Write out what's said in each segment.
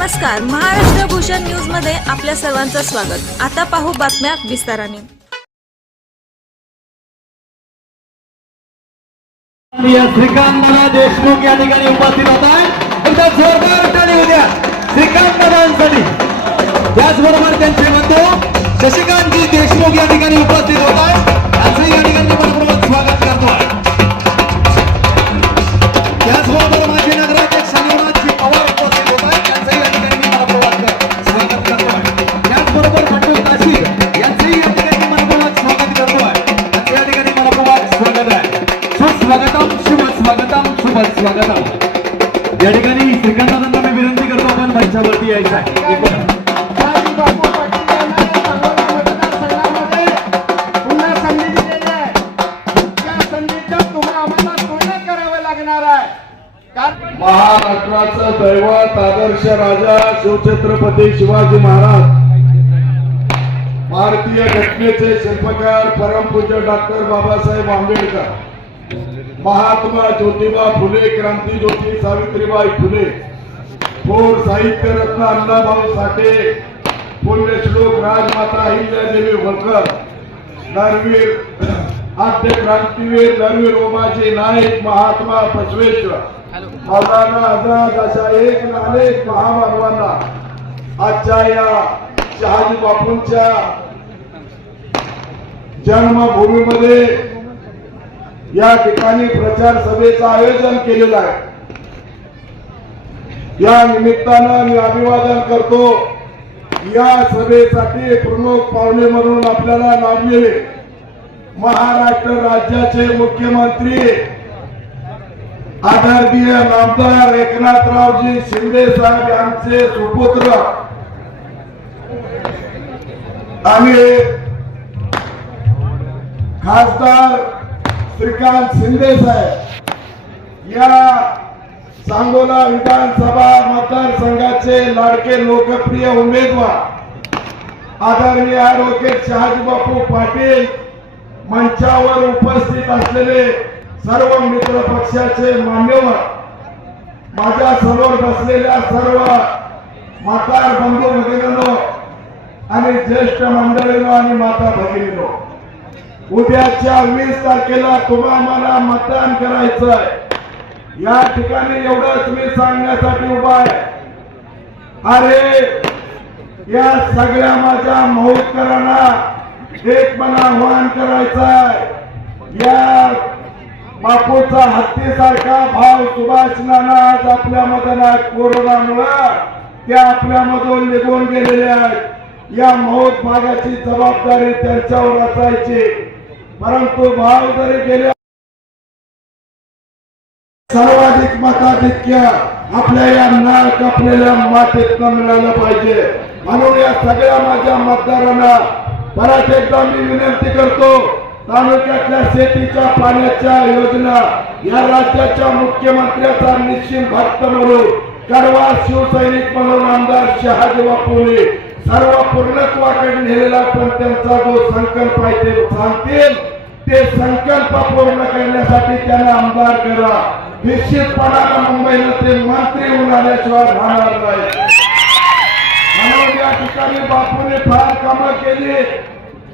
नमस्कार महाराष्ट्र भूषण न्यूजमध्ये आपल्या सर्वांचं स्वागत. आता पाहू बातम्या विस्ताराने. श्रीकांत श्रीकांतला देशमुख या ठिकाणी उपस्थित होत आहे एकदा जोरदार टाळी उद्या श्रीकांत दादांसाठी त्याचबरोबर त्यांचे बंधू शशिकांतजी देशमुख या ठिकाणी उपस्थित होत आहे स्वागतम शुभ स्वागतम या ठिकाणी श्रीकांतांना मी विनंती करतो आपण मंचावरती यायचं आहे. आहे. आहे? महाराष्ट्राचं दैवत आदर्श राजा शिवछत्रपती शिवाजी महाराज. भारतीय घटनेचे शिल्पकार परमपूज्य डॉक्टर बाबासाहेब आंबेडकर. महात्मा ज्योतिबा फुले क्रांती ज्योती सावित्रीबाई फुले. थोर साहित्य रत्न अण्णाभाऊ साठे पुण्यश्लोक राजमाता अहिल्यादेवी होळकर नरवीर आद्य क्रांतीवीर नरवीर ओमाजी नाईक महात्मा बसवेश्वर. मौलाना आझाद अशा एक ना अनेक महामानवांना आजच्या या शहाजी बापूंच्या जन्मभूमीमध्ये या ठिकाणी प्रचार सभेचं आयोजन केलेलं आहे. या निमित्तानं मी अभिवादन करतो. या सभेसाठी प्रमुख पाहुणे म्हणून आपल्याला लाभलेले महाराष्ट्र राज्याचे मुख्यमंत्री आदरणीय नामदार एकनाथरावजी शिंदे साहेब यांचे सुपुत्र. आणि खासदार श्रीकांत शिंदे साहेब. या सांगोला विधानसभा मतदारसंघाचे लाडके लोकप्रिय उमेदवार आदरणीय ॲडव्होकेट शहाजीबापू पाटील मंचावर उपस्थित असलेले सर्व मित्र पक्षाचे मान्यवर माझ्यासमोर बसलेल्या सर्व मातार बंधू भगिनीनो आणि ज्येष्ठ मंडळीनो आणि माता भगिनीनो उद्याच्या वीस तारखेला तुम्हाला मतदान करायचं आहे या ठिकाणी एवढंच मी सांगण्यासाठी उभा आहे. अरे या सगळ्या माझ्या महोत्करांना एक मला आव्हान करायचं आहे या बापूचा हत्तीसारखा भाव सुभाष नाना आज आपल्या मधनात कोरोनामुळं ते आपल्यामधून निघून गेलेले आहेत. या महोत भागाची जबाबदारी त्यांच्यावर असायची. परंतु भाव जरी गेले सर्वाधिक मताधिक्य आपल्या या नाळ कापलेल्या मातीत मिळालं पाहिजे. म्हणून या सगळ्या माझ्या मतदारांना परत एकदा मी विनंती करतो तालुक्यातल्या शेतीच्या पाण्याच्या योजना या राज्याच्या मुख्यमंत्र्याचा निश्चित भक्त म्हणून कडवा शिवसैनिक म्हणून आमदार शहाजी बापूने सर्व पूर्णत्वाकडे नेलेला पण त्यांचा जो संकल्प आहे ते सांगतील. ते संकल्प पूर्ण करण्यासाठी त्यांना आमदार करा. निश्चितपणानं मुंबईला ते मंत्री होऊन आल्याशिवाय राहणार नाही. म्हणून या ठिकाणी बापूने फार कामं केली.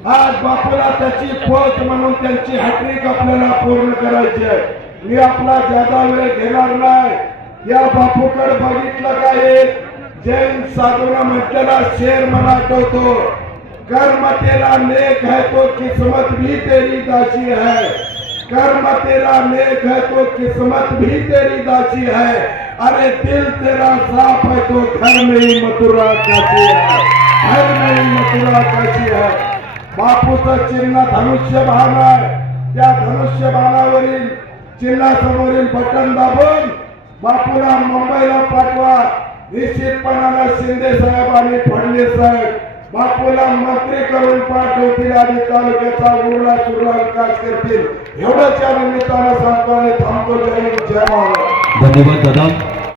आज बापूला त्याची पोच म्हणून त्यांची हॅट्रिक आपल्याला पूर्ण करायची आहे. मी आपला जादा वेळ घेणार नाही. या बापूकडे बघितलं का एक जैन साधून म्हटलेला शेर मला आठवतो कर्म तेरा नेक है तो किस्मत भी तेरी दासी है. कर्म तेरा नेक है तो किस्मत भी तेरी दासी है. अरे दिल तेरा साफ है तो घर में ही मथुरा काशी है. घर में ही मथुरा काशी है. बापूचं चिन्ह धनुष्य बाण आहे. त्या धनुष्य बाणावरील चिन्हासमोरील बटन दाबून बापूला मुंबईला पाठवा. निश्चितपणाला शिंदे साहेब आणि फडणवीस साहेब बापूला मंत्री करून पाठवतील आणि तालुक्याचा उरला सुरला विकास करतील. एवढंच या निमित्तानं सांगतो आणि थांबतो. जय जय धन्यवाद दादा.